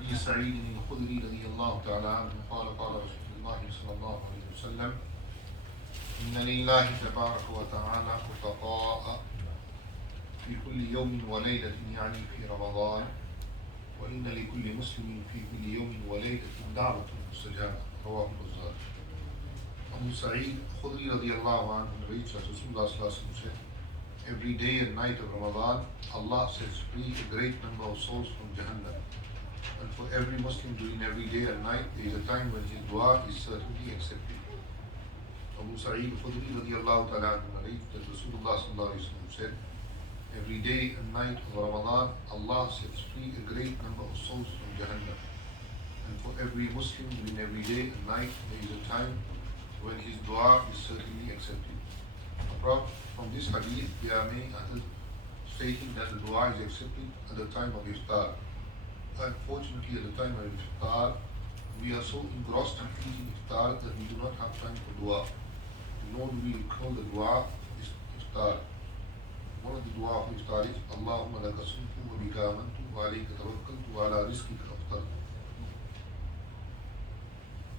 أبي سعيد الخدري رضي الله تعالى عنه قال قال رسول الله صلى الله عليه وسلم إن لله تبارك وتعالى عتقاء في كل يوم وليلة يعني في رمضان وإن لكل مسلم في كل يوم وليلة دعوة مستجابة رواه البزار. Abu Sa'id Khudri radiallahu anhu narrates that Rasulullah said, every day and night of Ramadan, Allah sets free a great number of souls from Jahannam. And for every Muslim during every day and night, there is a time when his dua is certainly accepted. Abu Sa'id Khudri radiallahu ta'ala narrates that Rasulullah said, every day and night of Ramadan, Allah sets free a great number of souls from Jahannam. And for every Muslim during every day and night, there is a time when his dua is certainly accepted. Apart from this hadith, there are many others stating that the dua is accepted at the time of iftar. Unfortunately, at the time of iftar, we are so engrossed in eating iftar that we do not have time for dua. Nor do we recall the dua is iftar. One of the dua for iftar is Allahumma laka sumtu wa bika amantu wa alayka tawakkaltu wa ala rizqika aftartu.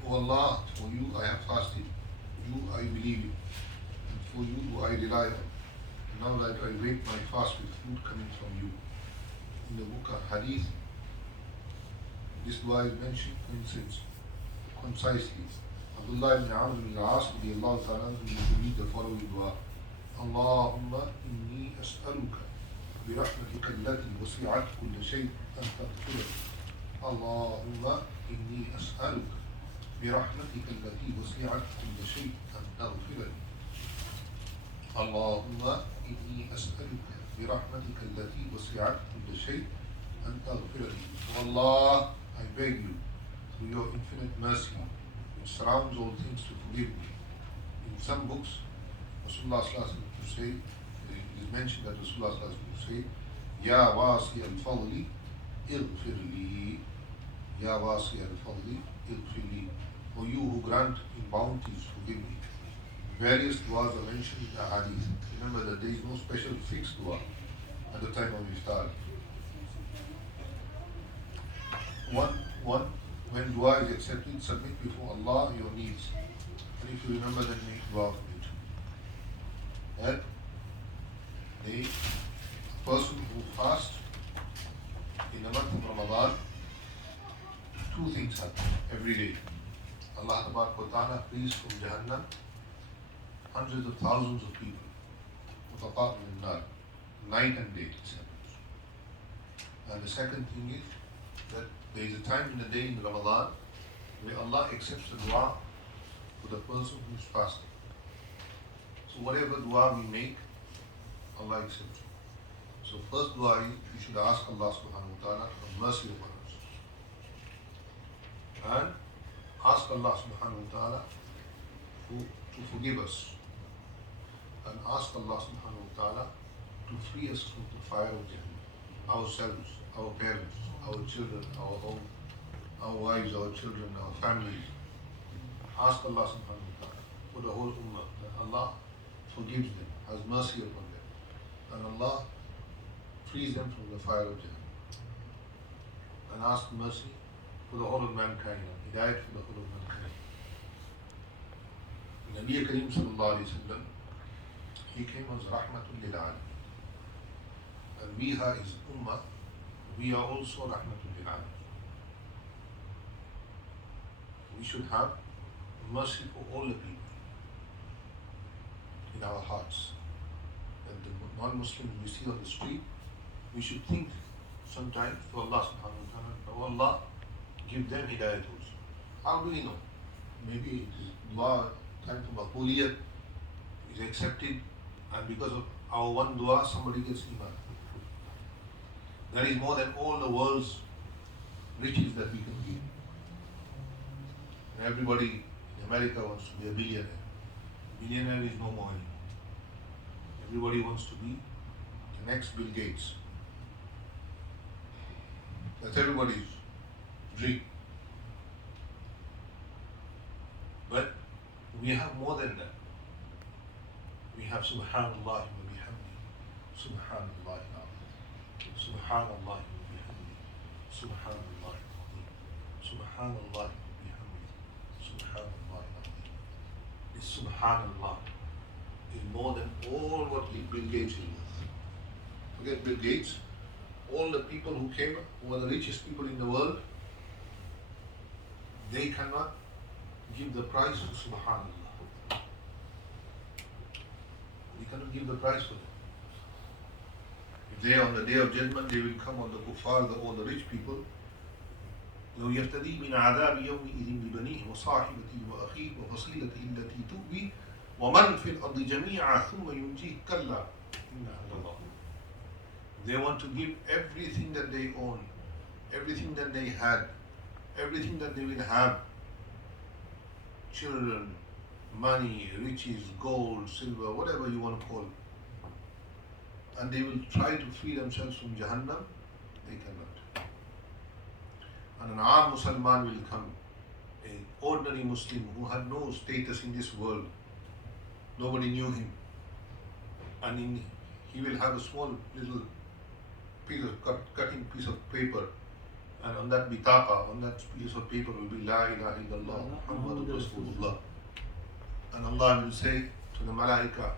O Allah, for you I have fasted, you I believe in, and for you do I rely on. And now that I wait my fast with food coming from you. In the book of Hadith, this dua is mentioned concisely. Abdullah ibn Amr ibn al-As radiallahu ta'ala used to read the following dua. Allahumma inni as'aluka برحمتك التي وسعت كل شيء أن تغفر لي. Allahumma inni as'aluka برحمتك التي وسعت كل شيء أن تغفر لي. اللهم إني أسألك برحمتك التي وسعت كل شيء أن تغفر لي. O Allah, I beg you, through your infinite mercy, which surrounds all things, to forgive me. In some books, Rasulullah to say, it is mentioned that Rasulullah to say, Ya wasi al-fadli, ighfir li. Ya wasi al-fadli, ighfir li. O you who grant in bounties, forgive me. Various du'as are mentioned in the hadith. Remember that there is no special fixed dua at the time of iftar. One, when dua is accepted, submit before Allah your needs. And if you remember, then make dua for it. That the person who fasts in the month of Ramadan, two things happen every day. Allah Ta'ala frees from Jahannam hundreds of thousands of people, night and day. And the second thing is that there is a time in the day in Ramadan where Allah accepts the dua for the person who is fasting. So whatever dua we make, Allah accepts it. So first dua is we should ask Allah subhanahu wa ta'ala for mercy upon us. And ask Allah subhanahu wa ta'ala to forgive us. And ask Allah subhanahu wa ta'ala to free us from the fire of Jahannam. Ourselves, our parents, our children, our home, our wives, our children, our families. Ask Allah subhanahu wa ta'ala for the whole ummah that Allah forgives them, has mercy upon them. And Allah frees them from the fire of Jahannam. And ask mercy for the whole of mankind, and hidayat for the whole of mankind. Nabi Kareem sallallahu alayhi wa sallam, he came as rahmatul lil alamin. And we are his ummah, we are also rahmatul lil alamin. We should have mercy for all the people in our hearts. And the non-Muslims we see on the street, we should think sometimes to Allah subhanahu wa ta'ala, oh Allah, give them hidayat also. How do we know? Maybe it is dua, time for maqbooliyat is accepted, and because of our one dua, somebody gets iman. That is more than all the world's riches that we can give. And everybody in America wants to be a billionaire. Billionaire is no more anymore. Everybody wants to be the next Bill Gates. That's everybody's dream. But we have more than that. We have Subhanallah wa bihamdi, Subhanallah al-azim, Subhanallah wa bihamdi, Subhanallah al-azim. Subhanallah bihamdi. Subhanallah. This Subhanallah is more than all what Bill Gates is worth. Forget Bill Gates. All the people who came, who are the richest people in the world, they cannot give the price for Subhanallah. They cannot give the price for it. If they on the day of judgment, they will come on the kuffar, all the rich people. لو يفتدي من عذاب يومئذ ببنيه وصاحبته وأخيه وفصيلته التي تؤوي ومن في الأرض جميعا ثم ينجيه كلا إنها لظى. They want to give everything that they own, everything that they had, everything that they will have, children, money, riches, gold, silver, whatever you want to call it. And they will try to free themselves from Jahannam. They cannot. And an Aam Musalman will come, an ordinary Muslim who had no status in this world. Nobody knew him. And he will have a small little piece of cutting piece of paper, and on that bitaqa, on that piece of paper will be La ilaha illallah Muhammadur Rasulullah. And Allah will say to the Malaika,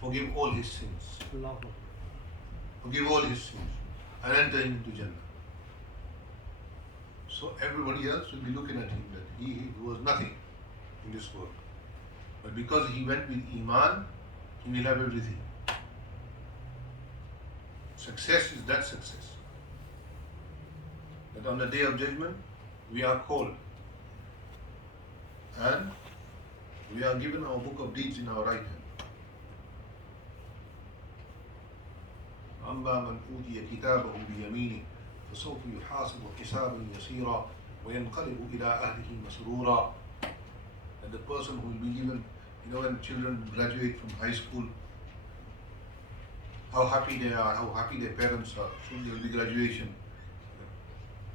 forgive all his sins. Forgive all his sins and enter into Jannah. So everybody else will be looking at him that he was nothing in this world. But because he went with Iman, he will have everything. Success is that success. That on the day of judgment, we are called and we are given our book of deeds in our right hand. أما من أوتي كتابه بيمينه فسوف يحاسب حسابا يسيرا وينقلب إلى أهله مسرورا. And the person who will be given, when children graduate from high school, how happy they are, how happy their parents are. Soon there will be graduation.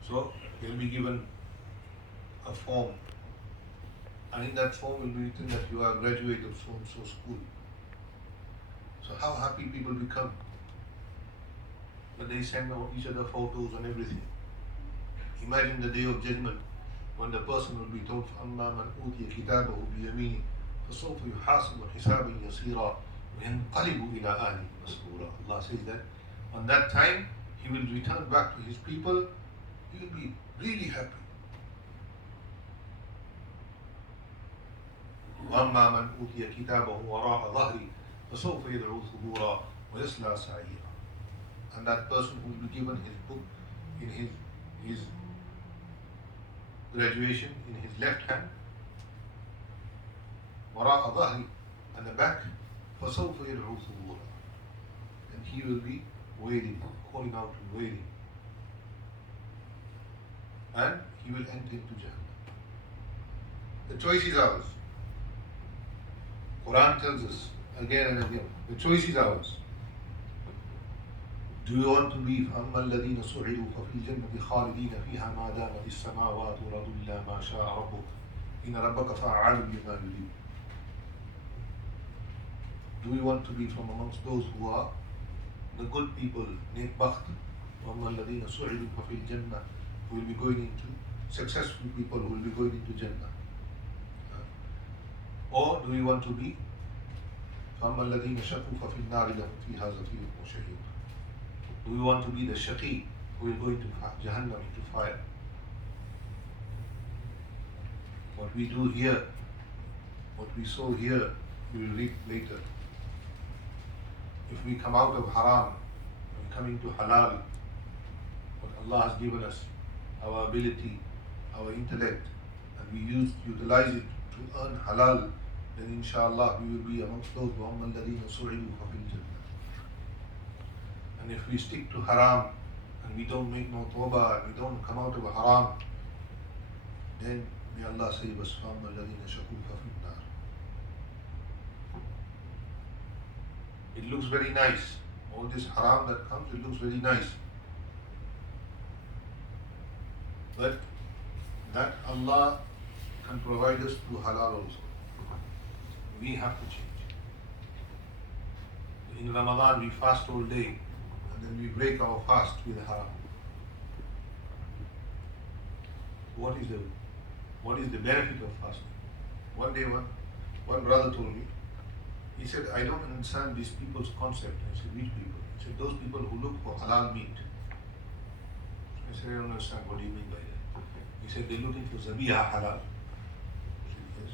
So they will be given a form, and in that form will be written that you are a graduate of so and so school. So how happy people become. But they send out each other photos and everything. Imagine the day of judgment when the person will be told, أَمَّا مَنْ أُوتِيَ كِتَابَهُ بِيَمِينِهِ فَسَوْفَ يُحَاسَبُ حِسَابًا يَسِيرًا وَيَنْقَلِبُ إِلَىٰ أَهْلِهِ مَسْرُورًا. Allah says that on that time he will return back to his people. He will be really happy. وَأَمَّا مَنْ أُوتِيَ كِتَابَهُ وَرَاءَ ظَهْرِهِ فَسَوْفَ يَدْعُو ثُبُورًا وَيَصْلَىٰ سَعِيرًا. And that person who will be given his book in his graduation in his left hand, وَرَاءَ ظَهْرِهِ, and the back, فَسَوْفَ يَدْعُو ثُبُورًا. And he will be wailing, calling out and wailing. And he will enter into Jahannam. The choice is ours. Quran tells us again and again, the choice is ours. Do you want to be فَأَمَّا الَّذِينَ سُعِدُوا فَفِي الْجَنَّةِ خَالِدِينَ فِيهَا مَا دَامَتِ السَّمَاوَاتُ وَالْأَرْضُ إِلَّا مَا شَاءَ رَبُّكَ إِنَّ رَبَّكَ فَعَّالٌ لِمَا يُرِيدُ. Do you want to be from amongst those who are the good people, neek bakht, وَأَمَّا الَّذِينَ سُعِدُوا فَفِي الْجَنَّةِ, who will be going into, successful people who will be going into Jannah? Or do you want to be فَأَمَّا الَّذِينَ شَقُوا فَفِي النَّارِ لَهُمْ فِيهَا زَفِيرٌ وَشَهِيقٌ? Do we want to be the shaqi who will go into Jahannam, into fire? What we do here, what we sow here, we will reap later. If we come out of haram and come into halal, what Allah has given us, our ability, our intellect, and we utilize it to earn halal, then inshallah we will be amongst those وَأَمَّا الَّذِينَ سُعِدُوا فَفِي الْجَنَّةِ. And if we stick to haram and we don't make no tawbah, and we don't come out of haram, then may Allah save us from الَّذِينَ شَقُوا فَفِي النَّارِ. It looks very nice. All this haram that comes, it looks very nice. But that Allah can provide us through halal also. We have to change. In Ramadan we fast all day, and then we break our fast with haram. what is the benefit of fasting? One day one brother told me, he said, I don't understand these people's concept. I said, which people? He said, those people who look for halal meat. I said, I don't understand, what do you mean by that? He said, they're looking for zabiha halal. I said, yes,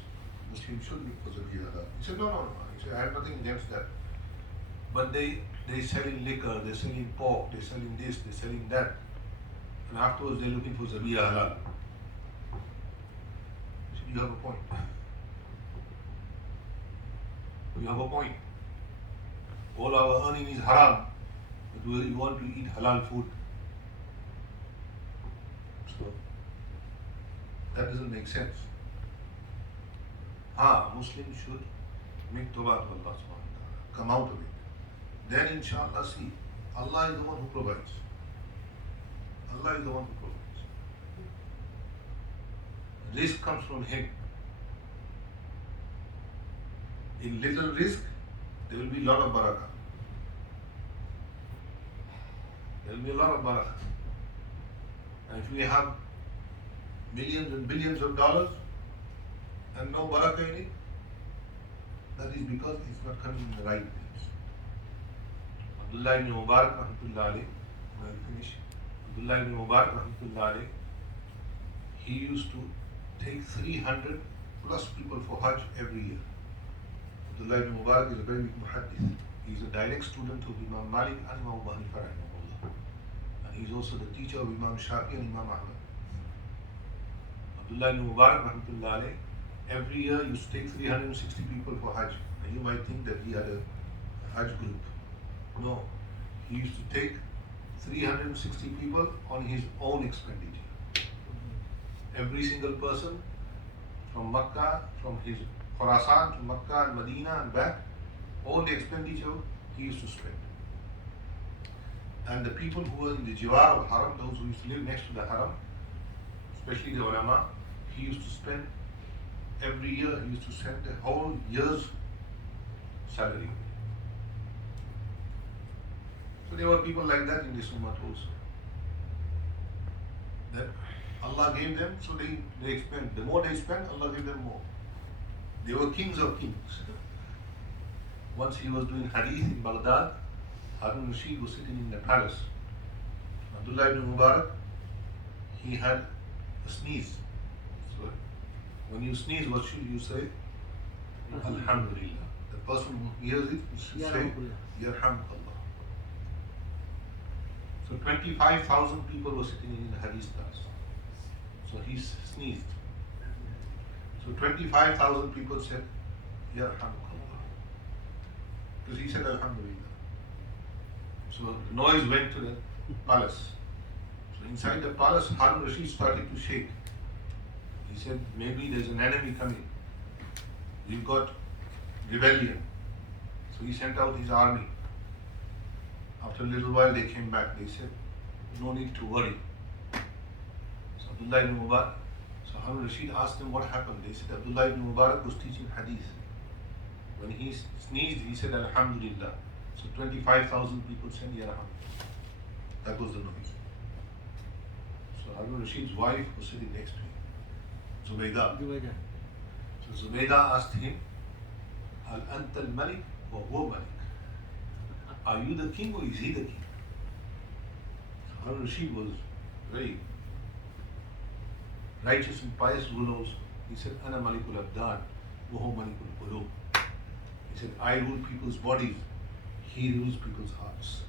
Muslims should look for zabiha halal. He said, no. He said, I have nothing against that. But they're selling liquor, they're selling pork, they're selling this, they're selling that. And afterwards they're looking for zabiha halal. I said, you have a point. You have a point. All our earning is haram, but we want to eat halal food. So, that doesn't make sense. Muslims should make tawbah to Allah subhanahu wa ta'ala, come out of it. Then inshallah, see, Allah is the one who provides. Allah is the one who provides. Risk comes from Him. In little risk, there will be a lot of barakah. There will be a lot of barakah. And if we have millions and billions of dollars and no barakah in it, that is because it's not coming in the right place. Abdullah ibn Mubarak rahmatullah alayh, when I finish, Abdullah ibn Mubarak rahmatullah alayh, he used to take 300 plus people for Hajj every year. Abdullah ibn Mubarak is a very big muhaddith. He is a direct student of Imam Malik and Imam Abu Hanifa rahimahullah. And he is also the teacher of Imam Shafi and Imam Ahmad. Abdullah ibn Mubarak rahmatullah alayh, every year used to take 360 people for Hajj. And you might think that he had a Hajj group. No, he used to take 360 people on his own expenditure. Every single person from Makkah, from his Khurasan to Makkah and Medina and back, all the expenditure he used to spend. And the people who were in the jiwar of Haram, those who used to live next to the Haram, especially the ulama, he used to spend every year, he used to send the whole year's salary. So there were people like that in this ummah also. That Allah gave them, so they spent. The more they spent, Allah gave them more. They were kings of kings. Once he was doing hadith in Baghdad, Harun Rashid was sitting in the palace. Abdullah ibn Mubarak, he had a sneeze. So when you sneeze, what should you say? Alhamdulillah. The person who hears it should say, Yarhamukallah. So 25,000 people were sitting in the hadith class. So he sneezed. So 25,000 people said, Yarhamukallah. Because he said Alhamdulillah. So the noise went to the palace. So inside the palace, Harun Rashid started to shake. He said, maybe there's an enemy coming. We've got rebellion. So he sent out his army. After a little while they came back. They said, no need to worry. So Abdullah ibn Mubarak, so Harun Rashid asked them what happened. They said Abdullah ibn Mubarak was teaching hadith. When he sneezed, he said Alhamdulillah. So 25,000 people said Yarham. That was the noise. So Harun Rashid's wife was sitting next to him, Zubaydah. So Zubaydah asked him, Al anta al-malik wa huwa malik. Are you the king or is he the king? So Harun Rashid was very righteous and pious ruler also. He said, Ana malikul abdan, wa huwa malikul qulub. He said, I rule people's bodies, he rules people's hearts.